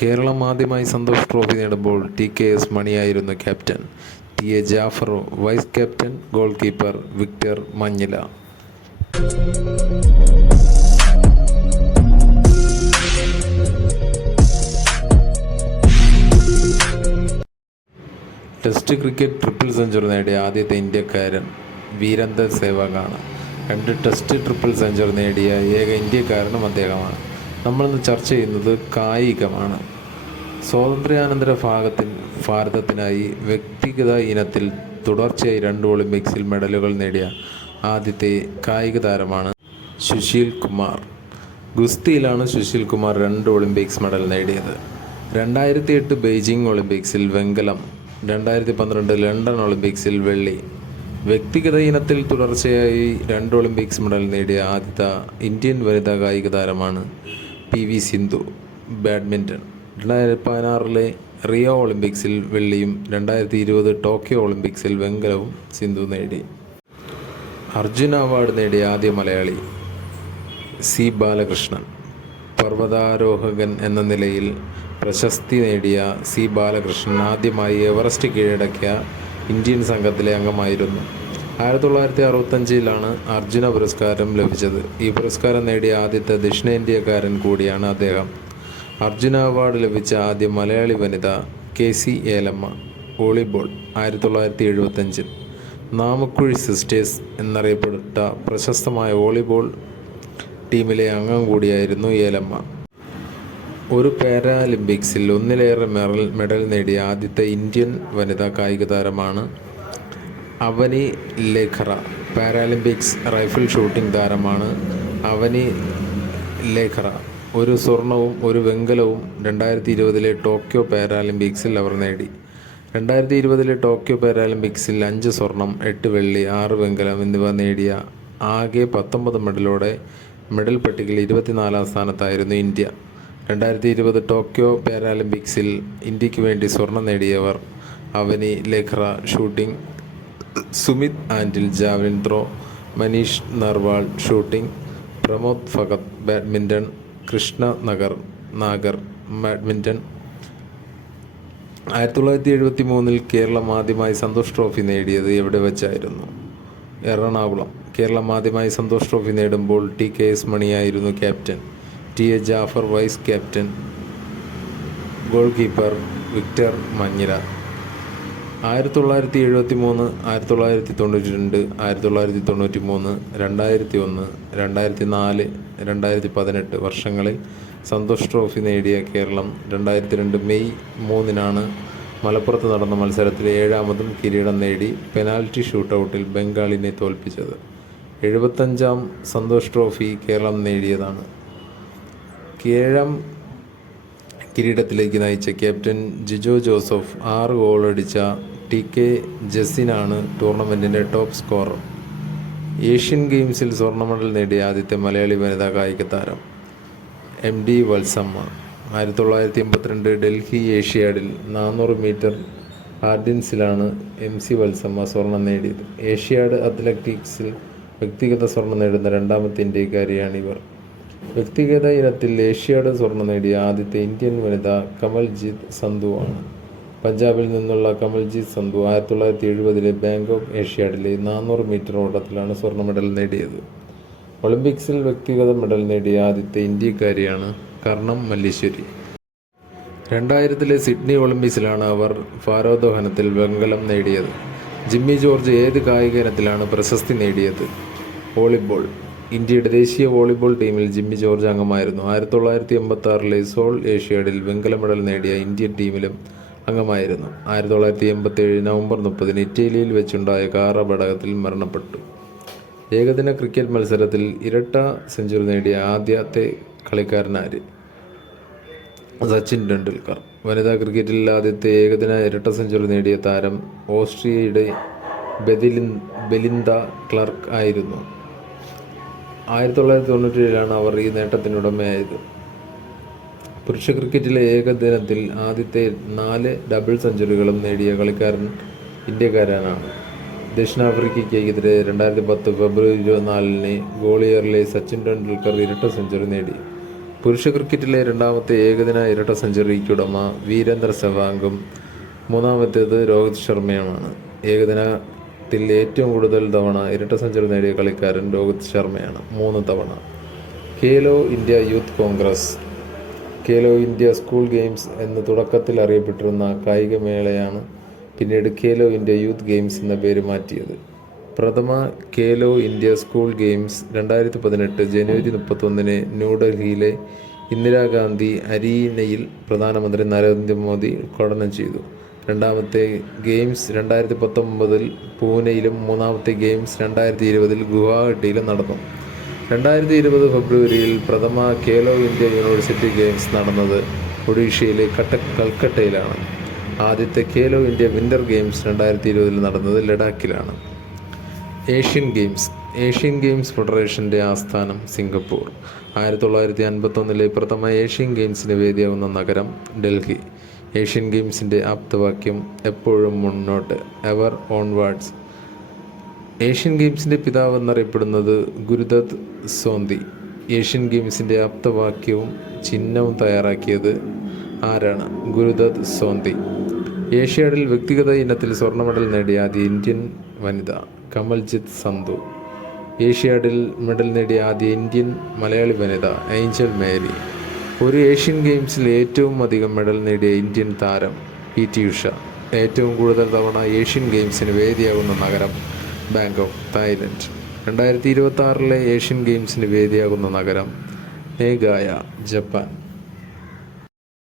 കേരളം ആദ്യമായി സന്തോഷ് ട്രോഫി നേടുമ്പോൾ T K S മണിയായിരുന്നു captain. T A Jaffer vice captain goal keeper Victor Manjila. Test cricket triple century നേടിയ ആദ്യത്തെ ഇന്ത്യക്കാരൻ വീരന്ദർ സേവാഗാണ്. രണ്ട് ടെസ്റ്റ് ട്രിപ്പിൾ സെഞ്ചുറി നേടിയ ഏക ഇന്ത്യക്കാരനും അദ്ദേഹമാണ്. നമ്മളിന്ന് ചർച്ച ചെയ്യുന്നത് കായികമാണ്. സ്വാതന്ത്ര്യാനന്തര ഭാഗത്തിൽ ഭാരതത്തിനായി വ്യക്തിഗത ഇനത്തിൽ തുടർച്ചയായി രണ്ട് ഒളിമ്പിക്സിൽ മെഡലുകൾ നേടിയ ആദ്യത്തെ കായിക താരമാണ് സുശീൽ കുമാർ. ഗുസ്തിയിലാണ് സുശീൽ കുമാർ രണ്ട് ഒളിമ്പിക്സ് മെഡൽ നേടിയത്. രണ്ടായിരത്തി എട്ട് ബെയ്ജിംഗ് ഒളിമ്പിക്സിൽ വെങ്കലം രണ്ടായിരത്തി പന്ത്രണ്ട് ലണ്ടൻ ഒളിമ്പിക്സിൽ വെള്ളി. വ്യക്തിഗത ഇനത്തിൽ തുടർച്ചയായി രണ്ട് ഒളിമ്പിക്സ് മെഡൽ നേടിയ ആദ്യത്തെ ഇന്ത്യൻ വനിതാ കായിക താരമാണ് പി വി സിന്ധു ബാഡ്മിന്റൺ രണ്ടായിരത്തി പതിനാറിലെ റിയോ ഒളിമ്പിക്സിൽ വെള്ളിയും രണ്ടായിരത്തി ഇരുപത് ടോക്കിയോ ഒളിമ്പിക്സിൽ വെങ്കലവും സിന്ധു നേടി. അർജുന അവാർഡ് നേടിയ ആദ്യ മലയാളി സി ബാലകൃഷ്ണൻ. പർവതാരോഹകൻ എന്ന നിലയിൽ പ്രശസ്തി നേടിയ സി ബാലകൃഷ്ണൻ ആദ്യമായി എവറസ്റ്റ് കീഴടക്കിയ ഇന്ത്യൻ സംഘത്തിലെ അംഗമായിരുന്നു. ആയിരത്തി തൊള്ളായിരത്തി അറുപത്തഞ്ചിലാണ് അർജുന പുരസ്കാരം ലഭിച്ചത്. ഈ പുരസ്കാരം നേടിയ ആദ്യത്തെ ദക്ഷിണേന്ത്യക്കാരൻ കൂടിയാണ് അദ്ദേഹം. അർജുന അവാർഡ് ലഭിച്ച ആദ്യ മലയാളി വനിത കെ സി ഏലമ്മ വോളിബോൾ ആയിരത്തി തൊള്ളായിരത്തി എഴുപത്തഞ്ചിൽ നാമക്കുഴി സിസ്റ്റേഴ്സ് എന്നറിയപ്പെട്ട പ്രശസ്തമായ വോളിബോൾ ടീമിലെ അംഗം കൂടിയായിരുന്നു ഏലമ്മ. ഒരു പാരാലിമ്പിക്സിൽ ഒന്നിലേറെ മെഡൽ മെഡൽ നേടിയ ആദ്യത്തെ ഇന്ത്യൻ വനിതാ കായിക താരമാണ് Avani Lekhara. Paralympics rifle shooting താരമാണ് അവനി ലേഖറ. ഒരു സ്വർണവും ഒരു വെങ്കലവും രണ്ടായിരത്തി ഇരുപതിലെ ടോക്കിയോ പാരാലിമ്പിക്സിൽ അവർ നേടി. രണ്ടായിരത്തി ഇരുപതിലെ ടോക്കിയോ പാരാലിമ്പിക്സിൽ അഞ്ച് സ്വർണം എട്ട് വെള്ളി ആറ് വെങ്കലം എന്നിവ നേടിയ ആകെ പത്തൊമ്പത് മെഡലോടെ മെഡൽ പട്ടികയിൽ ഇരുപത്തിനാലാം സ്ഥാനത്തായിരുന്നു ഇന്ത്യ. രണ്ടായിരത്തി ഇരുപത് ടോക്കിയോ പാരാലിമ്പിക്സിൽ ഇന്ത്യയ്ക്ക് വേണ്ടി സ്വർണം നേടിയവർ Avani Lekhara shooting Sumit Antil javelin throw Manish Narwal shooting Pramod Bhagat badminton Krishna Nagar Nagar badminton ആയിരത്തി തൊള്ളായിരത്തി എഴുപത്തി മൂന്നിൽ കേരളം ആദ്യമായി സന്തോഷ് ട്രോഫി നേടിയത് എവിടെ വെച്ചായിരുന്നു? എറണാകുളം. കേരളം ആദ്യമായി സന്തോഷ് ട്രോഫി നേടുമ്പോൾ T K S മണിയായിരുന്നു captain. T A Jafar vice captain. Goal keeper Victor Manjila ആയിരത്തി തൊള്ളായിരത്തി എഴുപത്തി മൂന്ന് ആയിരത്തി തൊള്ളായിരത്തി തൊണ്ണൂറ്റി രണ്ട് ആയിരത്തി തൊള്ളായിരത്തി തൊണ്ണൂറ്റി മൂന്ന് രണ്ടായിരത്തി ഒന്ന് രണ്ടായിരത്തി നാല് രണ്ടായിരത്തി പതിനെട്ട് വർഷങ്ങളിൽ സന്തോഷ് ട്രോഫി നേടിയ കേരളം. രണ്ടായിരത്തി രണ്ട് മെയ് മൂന്നിനാണ് മലപ്പുറത്ത് നടന്ന മത്സരത്തിൽ ഏഴാമതും കിരീടം നേടി പെനാൽറ്റി ഷൂട്ടൗട്ടിൽ ബംഗാളിനെ തോൽപ്പിച്ചത്. എഴുപത്തഞ്ചാം സന്തോഷ് ട്രോഫി കേരളം നേടിയതാണ്. കേരളം കിരീടത്തിലേക്ക് നയിച്ച ക്യാപ്റ്റൻ ജിജോ ജോസഫ് ആറ് ഗോളടിച്ച ടി കെ ജസിനാണ് ടൂർണമെന്റിന്റെ ടോപ്പ് സ്കോറർ. ഏഷ്യൻ ഗെയിംസിൽ സ്വർണ മെഡൽ നേടിയ ആദ്യത്തെ മലയാളി വനിതാ കായിക താരം എം ഡി വത്സമ്മ. ആയിരത്തി തൊള്ളായിരത്തി എൺപത്തിരണ്ട് ഡൽഹി ഏഷ്യാഡിൽ നാനൂറ് മീറ്റർ ഹാർഡിൻസിലാണ് എം സി വത്സമ്മ സ്വർണം നേടിയത്. ഏഷ്യാഡ് അത്ലറ്റിക്സിൽ വ്യക്തിഗത സ്വർണം നേടുന്ന രണ്ടാമത്തെ ഇന്ത്യക്കാരിയാണിവർ വ്യക്തിഗത ഇനത്തിൽ ഏഷ്യാഡ് സ്വർണം നേടിയ ആദ്യത്തെ ഇന്ത്യൻ വനിത കമൽജിത്ത് സന്ധുവാണ്. പഞ്ചാബിൽ നിന്നുള്ള കമൽജീത് സന്ധു ആയിരത്തി തൊള്ളായിരത്തി എഴുപതിലെ ബാങ്കോക്ക് ഏഷ്യാഡിലെ നാനൂറ് മീറ്റർ ഓട്ടത്തിലാണ് സ്വർണ മെഡൽ നേടിയത്. ഒളിമ്പിക്സിൽ വ്യക്തിഗത മെഡൽ നേടിയ ആദ്യത്തെ ഇന്ത്യക്കാരിയാണ് കർണം മല്ലേശ്വരി. രണ്ടായിരത്തിലെ സിഡ്നി ഒളിമ്പിക്സിലാണ് അവർ ഭാരോദ്വഹനത്തിൽ വെങ്കലം നേടിയത്. ജിമ്മി ജോർജ് ഏത് കായിക ഇനത്തിലാണ് പ്രശസ്തി നേടിയത്? വോളിബോൾ. ഇന്ത്യയുടെ ദേശീയ വോളിബോൾ ടീമിൽ ജിമ്മി ജോർജ് അംഗമായിരുന്നു. ആയിരത്തി തൊള്ളായിരത്തി എൺപത്തി ആറിലെ സോൾ ഏഷ്യാഡിൽ വെങ്കല മെഡൽ നേടിയ ഇന്ത്യൻ ടീമിലും അംഗമായിരുന്നു. ആയിരത്തി തൊള്ളായിരത്തി എൺപത്തി ഏഴ് നവംബർ മുപ്പതിന് ഇറ്റലിയിൽ വെച്ചുണ്ടായ കാർ അപകടത്തിൽ മരണപ്പെട്ടു. ഏകദിന ക്രിക്കറ്റ് മത്സരത്തിൽ ഇരട്ട സെഞ്ചുറി നേടിയ ആദ്യത്തെ കളിക്കാരനാര്? സച്ചിൻ ടെണ്ടുൽക്കർ. വനിതാ ക്രിക്കറ്റിൽ ആദ്യത്തെ ഏകദിന ഇരട്ട സെഞ്ചുറി നേടിയ താരം ഓസ്ട്രിയയുടെ ബെദിലിൻ ബെലിന്ദ ക്ലർക്ക് ആയിരുന്നു. ആയിരത്തി തൊള്ളായിരത്തി തൊണ്ണൂറ്റി ഏഴിലാണ് അവർ ഈ നേട്ടത്തിനുടമയായത്. പുരുഷ ക്രിക്കറ്റിലെ ഏകദിനത്തിൽ ആദ്യത്തെ നാല് ഡബിൾ സെഞ്ചുറികളും നേടിയ കളിക്കാരൻ ഇന്ത്യക്കാരനാണ്. ദക്ഷിണാഫ്രിക്കയ്ക്കെതിരെ രണ്ടായിരത്തി പത്ത് ഫെബ്രുവരി ഇരുപത്തിനാലിന് ഗോളിയറിലെ സച്ചിൻ ടെണ്ടുൽക്കർ ഇരട്ട സെഞ്ചുറി നേടി. പുരുഷ ക്രിക്കറ്റിലെ രണ്ടാമത്തെ ഏകദിന ഇരട്ട സെഞ്ചുറിക്കുടമ വീരേന്ദ്ര സെവാംഗും മൂന്നാമത്തേത് രോഹിത് ശർമ്മയുമാണ്. ഏകദിനത്തിൽ ഏറ്റവും കൂടുതൽ തവണ ഇരട്ട സെഞ്ചുറി നേടിയ കളിക്കാരൻ രോഹിത് ശർമ്മയാണ്. മൂന്ന് തവണ. Khelo India youth congress Khelo India school games എന്ന് തുടക്കത്തിൽ അറിയപ്പെട്ടിരുന്ന കായികമേളയാണ് പിന്നീട് ഖേലോ ഇന്ത്യ യൂത്ത് ഗെയിംസ് എന്ന പേര് മാറ്റിയത്. പ്രഥമ ഖേലോ ഇന്ത്യ സ്കൂൾ ഗെയിംസ് രണ്ടായിരത്തി പതിനെട്ട് ജനുവരി മുപ്പത്തൊന്നിന് ന്യൂഡൽഹിയിലെ ഇന്ദിരാഗാന്ധി അരീനയിൽ പ്രധാനമന്ത്രി നരേന്ദ്രമോദി ഉദ്ഘാടനം ചെയ്തു. രണ്ടാമത്തെ ഗെയിംസ് രണ്ടായിരത്തി പത്തൊമ്പതിൽ പൂനെയിലും മൂന്നാമത്തെ ഗെയിംസ് രണ്ടായിരത്തി ഇരുപതിൽ ഗുവാഹട്ടിയിലും നടന്നു. രണ്ടായിരത്തി ഇരുപത് ഫെബ്രുവരിയിൽ പ്രഥമ കേലോ ഇന്ത്യ യൂണിവേഴ്സിറ്റി ഗെയിംസ് നടന്നത് ഒഡീഷയിലെ കട്ടക് കൽക്കട്ടയിലാണ്. ആദ്യത്തെ കേലോ ഇന്ത്യ വിന്റർ ഗെയിംസ് രണ്ടായിരത്തി ഇരുപതിൽ നടന്നത് ലഡാക്കിലാണ്. ഏഷ്യൻ ഗെയിംസ് ഏഷ്യൻ ഗെയിംസ് ഫെഡറേഷന്റെ ആസ്ഥാനം സിംഗപ്പൂർ. ആയിരത്തി തൊള്ളായിരത്തി അൻപത്തൊന്നിലെ പ്രഥമ ഏഷ്യൻ ഗെയിംസിന് വേദിയാവുന്ന നഗരം ഡൽഹി. ഏഷ്യൻ ഗെയിംസിന്റെ ആപ്തവാക്യം എപ്പോഴും മുന്നോട്ട് എവർ ഓൺവാർഡ്സ്. ഏഷ്യൻ ഗെയിംസിന്റെ പിതാവ് എന്നറിയപ്പെടുന്നത് ഗുരുദത്ത് സോന്തി. ഏഷ്യൻ ഗെയിംസിന്റെ ആപ്തവാക്യവും ചിഹ്നവും തയ്യാറാക്കിയത് ആരാണ്? ഗുരുദത്ത് സോന്തി. ഏഷ്യാഡിൽ വ്യക്തിഗത ഇനത്തിൽ സ്വർണ മെഡൽ നേടിയ ആദ്യ ഇന്ത്യൻ വനിത കമൽജിത്ത് സന്തു ഏഷ്യാഡിൽ മെഡൽ നേടിയ ആദ്യ ഇന്ത്യൻ മലയാളി വനിത ഏഞ്ചൽ മേരി. ഒരു ഏഷ്യൻ ഗെയിംസിൽ ഏറ്റവും അധികം മെഡൽ നേടിയ ഇന്ത്യൻ താരം പി ടി ഉഷ. ഏറ്റവും കൂടുതൽ തവണ ഏഷ്യൻ ഗെയിംസിന് വേദിയാകുന്ന നഗരം ബാങ്കോക്ക് തായ്ലൻഡ്. രണ്ടായിരത്തി ഇരുപത്തി ആറിലെ ഏഷ്യൻ ഗെയിംസിന് വേദിയാകുന്ന നഗരം മേഘായ ജപ്പാൻ.